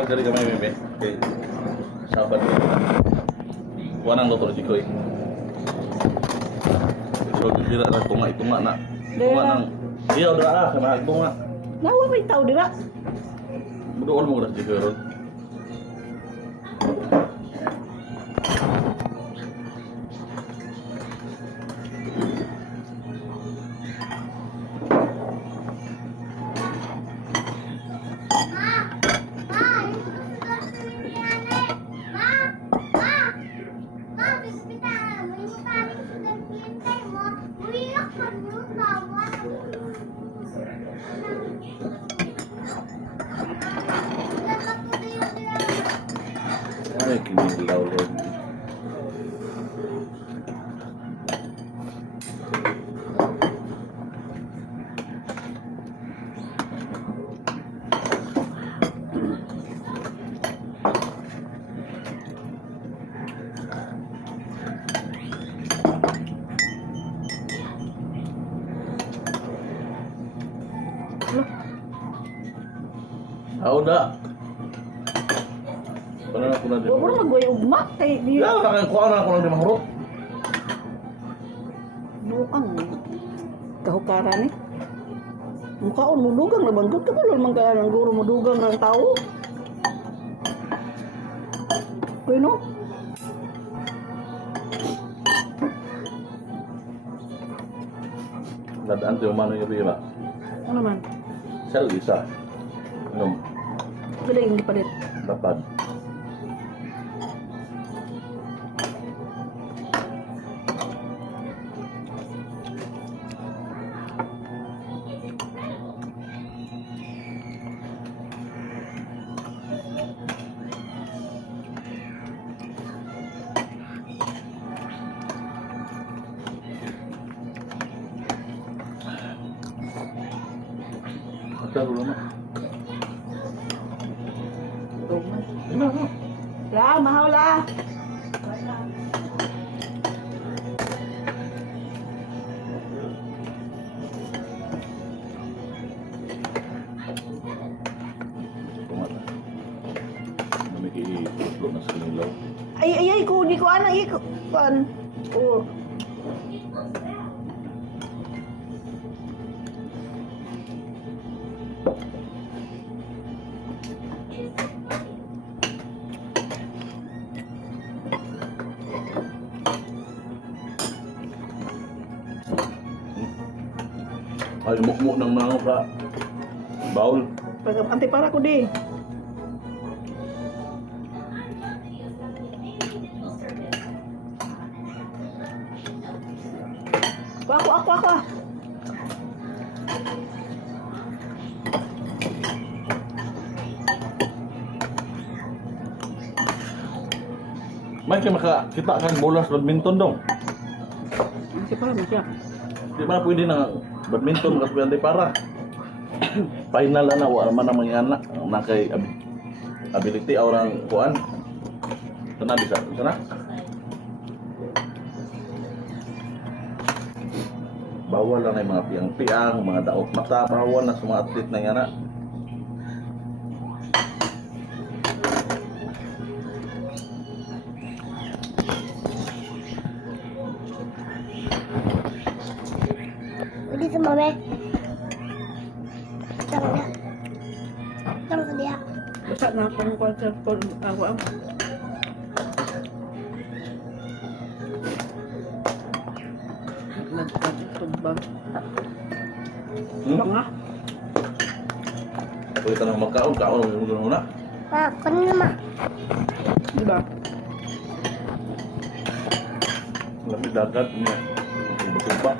Saan ka rin kami, Meme? Okay. Sabat ko. Kuha ng loto, Jikoy. So, dira na tunga na. Tunga ng... Iya, udah ah, sama tunga. Nawa may tao dira. Doon mo udah Jikoy ron. Ay, kinilaw Lord. Udah. Pernah aku nanti. Huwag mo na magway ugma. Kay di... Ya, orang yang kuala aku nanti mahurut. Buang. Kahukaran eh. Mukhaon mo dugang na bangkot ka ba? Lamang ka ng guro mo dugang ng tao. Kuy no? Dadaan tuh mana yung bira. Ano naman? Sel isa. Nom, Pwede yung gipalit. dapat. Asal dulu mah. Ini mah. La, mahaw la. Kumata. Namiki belum nasi nilaw. Ay, ko, di ko anang iko. Pan. Oh. Ay mukmuk nang nango ka. Baul. Antipara ko di. Ako. May kayo makakita kang bolas badminton dong. Antipara mo siya. Di ba pwede na badminton kasi para. Final na wala man namang anak na kay ability orang kuan. Sana bisa, sana. Bawal lang yung mga piang-piang, mga daot mata, bawal na sa mga atlet na yan. Đi xem bò bê. Trong cái dia. Basta na akong kwan sa ako ang. Nagtutubang. Banga. Pwede ka nang magkaon, kaon mo muna. Ah, kunin naman. Di ba? Lapit dagat niya. Tumba-tumba.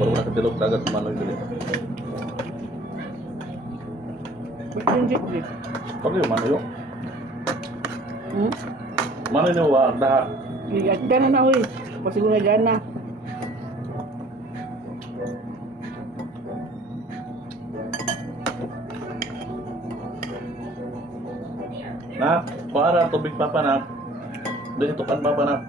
Baru na ketilog dagat mana itu dia. Pinjit di. Tapi mana yuk? Hmm? Mana ini wah dah. Lihat ka na uy. Pasiguro na dyan na. Nak, para tubig papa nak. Dari tukan papa nak.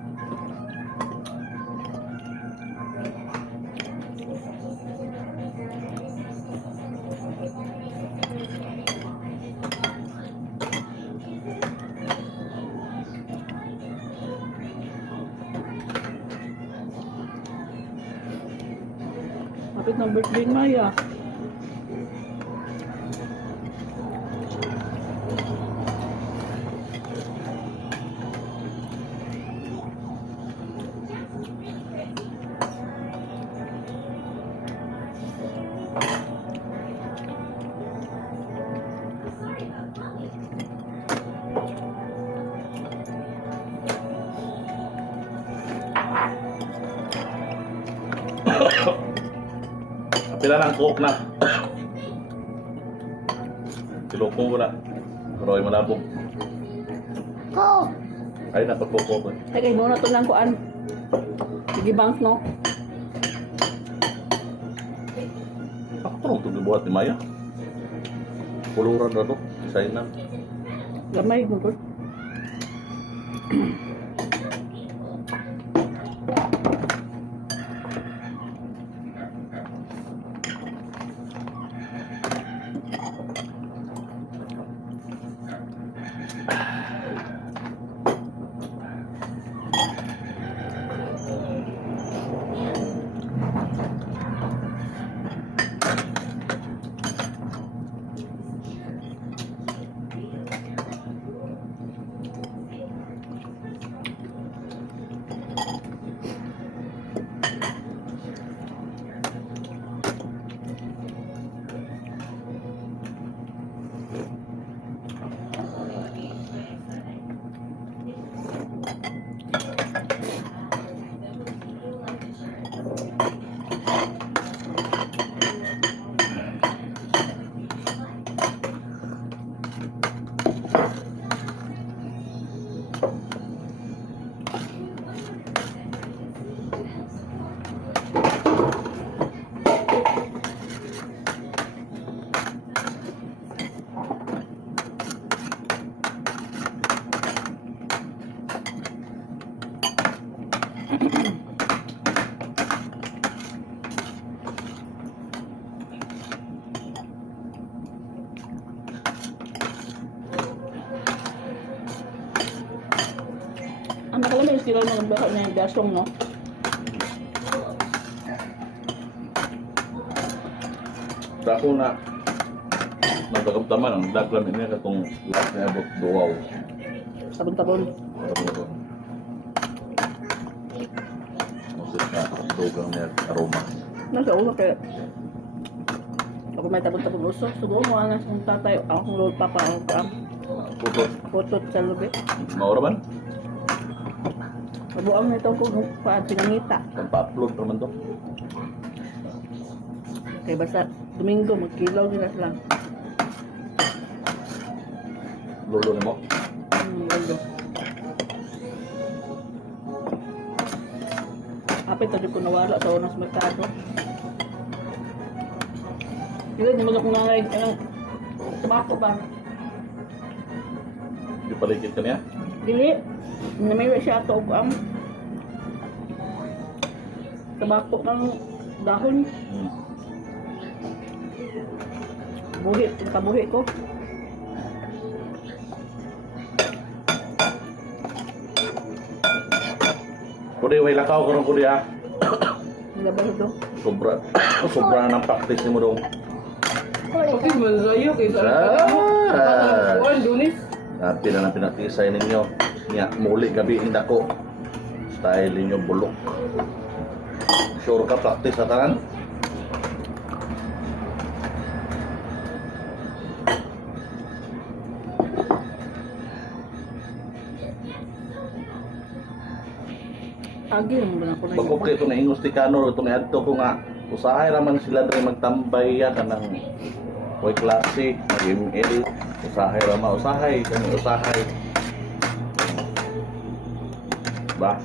Kapit ng birthday ni Maya. Pila ng coke na. Silokong ko na. Roy malabog. Ko. Ay, napagkoko ko. Ay, kay muna to lang kuan. Sige bank, no? Ako ito gibuhat ni Maya. Puluran na to. Isayin na. Gamay mo to. Ang nakalamay sila mga baka na yung gasong, no? Sa ako na nagkakamtaman ang daglan niya katong lahat na abot duwaw. Sabon-tabon. Masit na dugang niya aroma. Nasa ulo kaya. Ako may tabon-tabon uso. Siguro mo ang asong tatay. Ako kong lord papa. Ako ka. Putot. Putot sa lubi. Maura man? Mabuang nito kung paan pinangita. Kung pa-upload pa man to. Kaya basta Domingo, magkilaw nila sila. Lolo ni mo? Ganda. Apit, tadi ko nawala sa unang merkado. Hindi, di mo kung nangay ng tabako ba? Di paligid ka niya? Dili, namira siya ito ang tabako ng dahon. Buhit, nakabuhit ko. Kundi, way lakaw ko ng kundi ha. Hindi ba ito? Sobra. Sobra ng practice ni mo dong. Okay, malayo kayo Ah! Kuhan, Dunis. Natin na pinatisay ninyo. Nga, muli gabi inda ko. Style ninyo bulok. Sure ka practice sa tanan? Agi naman ba na ako na Pag okay itong ingustikano, itong adto ko nga, usahay raman sila dahil magtambay ya ka ng way klase, mag-ML, usahay raman, usahay, kami usahay. Ba?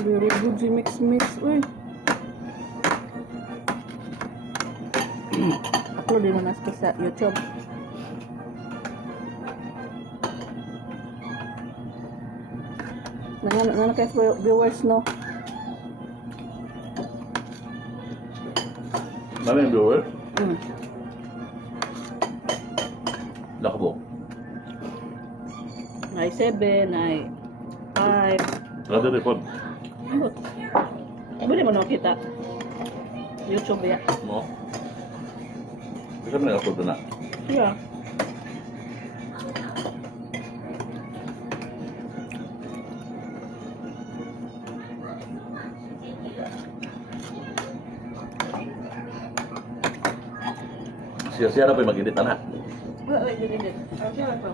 Very good si mix. Uy. Upload din mo na sa YouTube. Nangan kayo viewers no. Maraming viewer. Hmm. Lakbo. Ay 7, ay 5. Kada report. Pwede mo nakita. YouTube ya. Mo. Bisa mo nag-upload na. Yeah. Siya-siya na pa yung mag-edit na. Wait, din. Okay, okay.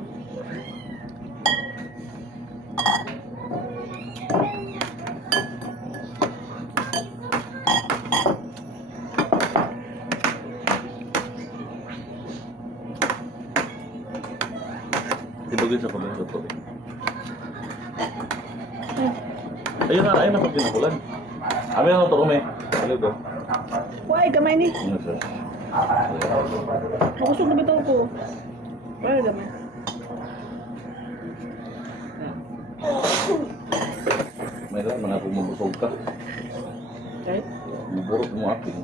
Tibagin sa comment ko. Ayun na pag kinakulan. Amin na ito kumi. Hello ko. Why gamay ni? Ano sir? Makusog na bitaw ko. Why gamay? May lang, mga pumubusog ka. Okay. Muburot mo aking.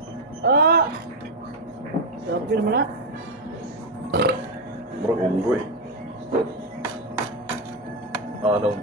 Ah. Sabi naman na. Burot mo eh. Ano?